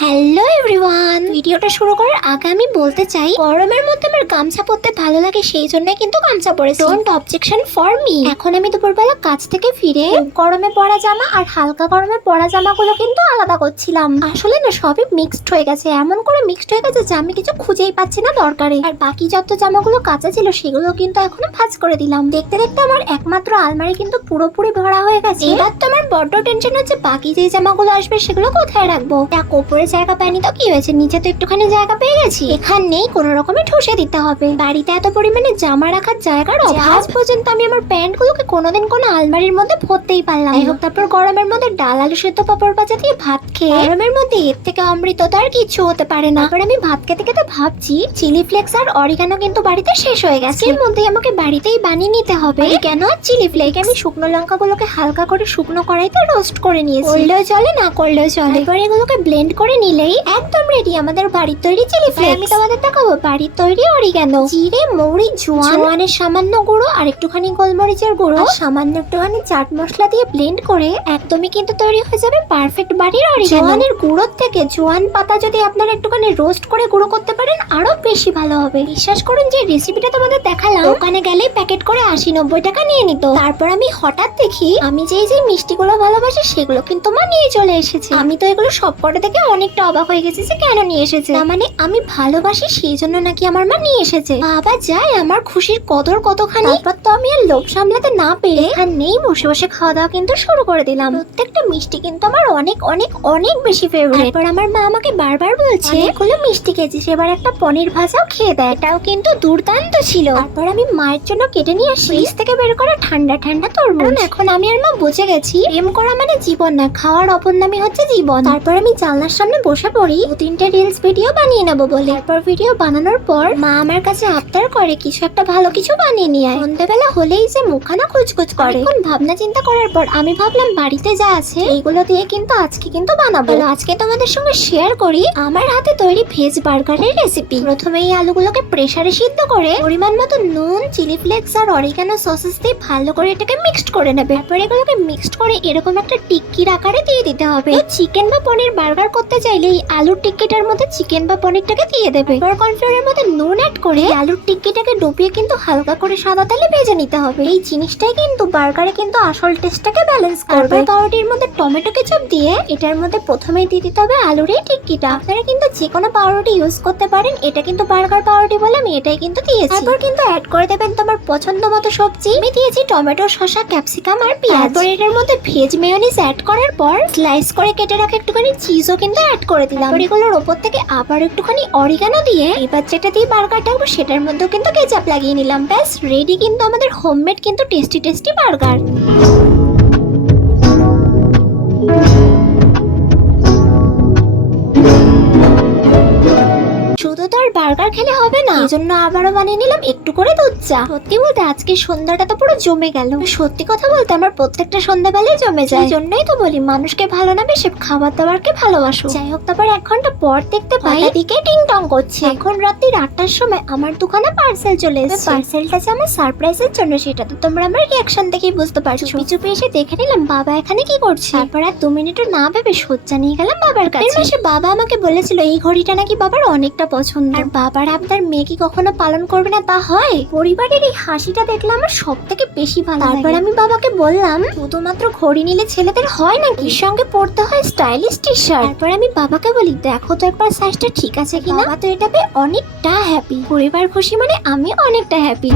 Hello everyone ভিডিওটা শুরু করার আগে আমি বলতে চাই, গরমের মধ্যে আমার গামছা পরতে ভালো লাগে, সেই জন্য কিন্তু গামছা পরেছি। ডোন্ট অবজেকশন ফর মি এখন আমি দুপুরবেলা কাজ থেকে ফিরে গরমে পরা জামা আর হালকা গরমে পরা জামাগুলো কিন্তু আলাদা করছিলাম। আসলে না, সবই মিক্সড হয়ে গেছে। এমন করে মিক্সড হয়ে গেছে যে আমি কিছু খুঁজেই পাচ্ছি না দরকারে। আর বাকি যত জামাগুলো কাঁচা ছিল সেগুলো কিন্তু এখনও ভাঁজ করে দিলাম। দেখতে দেখতে আমার একমাত্র আলমারি কিন্তু পুরোপুরি ভরা হয়ে গেছে। এবার তো আমার বড্ড টেনশন হচ্ছে, বাকি যে জামাগুলো আসবে সেগুলো কোথায় রাখব? দেখ ওপরে জায়গা পাইনি তো কি হয়েছে? নিচে তো একটুখানি জায়গা পেয়ে গেছি। এখান নেই কোনো রকমে ঠুসে দিতে হবে। বাড়িতে এত পরিমাণে জামা রাখার জায়গার অভাব? পর্যন্ত আমি আমার প্যান্ট গুলোকে কোনোদিন কোনো আলমারির মধ্যে ভরতেই পারলাম যাই হোক তারপর গরমের মধ্যে ডাল আলু সেদ্ধ পাপড় ভাজা দিয়ে ভাত খেয়ে গরমের মধ্যে এর থেকে অমৃত তো আর কিছু হতে পারে না। এবার আমি ভাত খেতে খেতে ভাবছি চিলি ফ্লেক্স আর অরিগানো কিন্তু বাড়িতে শেষ হয়ে গেছে। এর মধ্যেই আমাকে বাড়িতেই বানিয়ে নিতে হবে। কেন চিলি ফ্লেক আমি শুকনো লঙ্কা গুলোকে হালকা করে শুকনো কড়াইতে রোস্ট করে নিয়েছি। করলেও চলে না করলেও চলে। এবার এগুলোকে ব্লেন্ড করে নিলেই একদম রেডি আমাদের বাড়ির তৈরি চিলি ফ্লেক্স আমি তোমাদের দেখাবো বাড়ির তৈরি অরিগানো জিরে মৌরি জোয়ান। জোয়ানের সামান্য গুঁড়ো আর একটুখানি গোলমরিচের গুঁড়ো। আর সামান্য একটুখানি চাট মশলা দিয়ে ব্লেন্ড করে একদমই কিন্তু তৈরি হয়ে যাবে পারফেক্ট বাড়ির অরিগানো জোয়ানের গুঁড়োর থেকে জোয়ান পাতা যদি আপনারা একটুখানি রোস্ট করে গুঁড়ো করতে পারেন আরও বেশি ভালো হবে। বিশ্বাস করুন যে রেসিপিটা তোমাদের দেখালাম। ওখানে গেলেই প্যাকেট করে আশি নব্বই টাকা নিয়ে নিত। তারপর আমি হঠাৎ দেখি আমি যেই যে মিষ্টিগুলো ভালোবাসি সেগুলো কিন্তু মা নিয়ে চলে এসেছে। আমি তো এগুলো সব কটা থেকে অনেকটা অবাক হয়ে গেছি যে কেন নিয়ে এসেছে। তার মানে আমি ভালোবাসি সেই জন্য নাকি আমার মা নিয়ে এসেছে? বাবা যায় আমার খুশির কদর কতখানি? তারপর তো আমি আর লোভ সামলাতে না পেরে আর নেই বসে বসে খাওয়া দাওয়া কিন্তু শুরু করে দিলাম। প্রত্যেকটা মিষ্টি কিন্তু আমার অনেক অনেক অনেক বেশি ফেভারিট তারপর আমার মা আমাকে বারবার বলছে অনেকগুলো মিষ্টি খেয়েছিস এবার একটা পনির ভাজাও খেয়ে দেয় এটাও কিন্তু দুর্দান্ত ছিল। তারপর আমি মায়ের জন্য কেটে নিয়ে আসি। ফ্রিজ থেকে বের করা ঠান্ডা ঠান্ডা তরমুজ। এখন আমি আর মা বুঝে গেছি প্রেম করা মানে জীবন না খাওয়ার অপর নামই হচ্ছে জীবন। তারপর আমি জানলার সামনে বসে পড়ি। দু তিনটে রিলস ভিডিও বানিয়ে নেব বলে। তারপর ভিডিও বানানোর পর মা আমার কাছে আবদার করে, কিছু একটা ভালো কিছু বানিয়ে নিয়ে আয়। সন্ধ্যেবেলা হলেই যে মুখানা কুচকুচ করে। এখন ভাবনা চিন্তা করার পর আমি ভাবলাম, বাড়িতে যা আছে, এইগুলো দিয়ে কিন্তু আজকে কিন্তু বানাবো। আজকে তোমাদের সঙ্গে শেয়ার করি আমার হাতে তৈরি ভেজ বার্গারের রেসিপি প্রথমে এই আলুগুলোকে প্রেসারে সিদ্ধ করে পরিমাণ মতো নুন চিলি ফ্লেক্স আর অরিগানো সসেস দিয়ে ভালো করে এটাকে মিক্সড করে নেবে। তারপর এগুলোকে মিক্সড করে এরকম একটা টিক্কির আকারে দিয়ে দিতে হবে। চিকেন বা পনির বার্গার করতে চাইলে এই আলুর টিক্কিটার মধ্যে চিকেন বা পনিরটাকে দিয়ে দেবে। এবার কর্নফ্লাওয়ারের মধ্যে নুন অ্যাড করে আলুর টিক্কিটাকে ডুবিয়ে কিন্তু হালকা করে সাদা তেলে ভেজে নিতে হবে। এই জিনিসটাই কিন্তু বার্গারে কিন্তু আসল টেস্টটাকে ব্যালেন্স করবে। পাউরুটির মধ্যে টমেটো কেচাপ দিয়ে এটার মধ্যে প্রথমেই দিয়ে দিতে হবে আলুর এই টিক্কিটা। আপনারা কিন্তু যে কোনো পাউরুটি ইউজ করতে পারেন এটা কিন্তু বার্গার পাউরুটি বলে আমি এটাই কিন্তু দিয়েছি। তারপর কিন্তু অ্যাড করে দেবেন তোমার পছন্দ মতো সবজি। আমি দিয়েছি টমেটো শসা ক্যাপসিকাম আর পেঁয়াজ। তারপর এটার মধ্যে ভেজ মেয়োনিজ অ্যাড করার পর স্লাইস করে কেটে রাখা একটুখানি চিজও কিন্তু অ্যাড করে দিলাম। এগুলোর ওপর থেকে আবার একটুখানি অরিগানো দিয়ে এবার যেটা দিয়ে বার্গারটা হবে সেটার মধ্যেও কিন্তু কেচাপ লাগিয়ে নিলাম। ব্যাস রেডি কিন্তু আমাদের হোমমেড কিন্তু টেস্টি টেস্টি বার্গার বার্গার খেলে হবে না। এই জন্য আবারও বানিয়ে নিলাম একটু করে দুধ চা। সত্যি বলতে আজকে সন্ধ্যাটা তো পুরো জমে গেল। সত্যি কথা বলতে আমার প্রত্যেকটা সন্ধ্যাবেলায় জমে যায়। এই জন্যই তো বলি মানুষকে ভালো না বেশি খাবার দাবারকে ভালোবাসো। যাই হোক তারপর এক ঘণ্টা পর দেখতে পাই দিকে টিং টং করছে। এখন রাত্রি আটটার সময় আমার দোকানে পার্সেল চলে এসেছে। পার্সেলটা যে আমার সারপ্রাইজের জন্য সেটা তো তোমরা আমার রিয়াকশন দেখেই বুঝতে পারছ। চুপি চুপি এসে দেখে নিলাম বাবা এখানে কি করছে? তারপর আর দু মিনিটও না ভেবে সোজা নিয়ে গেলাম বাবার কাছে। বাবা আমাকে বলেছিল এই ঘড়িটা নাকি বাবার অনেকটা পছন্দ। আর বাবার আপনার মেয়ে কি কখনো পালন করবে না? তা হয়। পরিবারের এই হাসিটা দেখলে আমার সব থেকে বেশি ভালো তারপর আমি বাবাকে বললাম, শুধুমাত্র ঘড়ি নিলে ছেলেদের হয় নাকি এর সঙ্গে পড়তে হয় স্টাইলিশ টি শার্ট তারপর আমি বাবাকে বলি, দেখো তো একবার সাইজটা ঠিক আছে কিনা? তো এটাতে অনেকটা হ্যাপি পরিবার খুশি মানে আমি অনেকটা হ্যাপি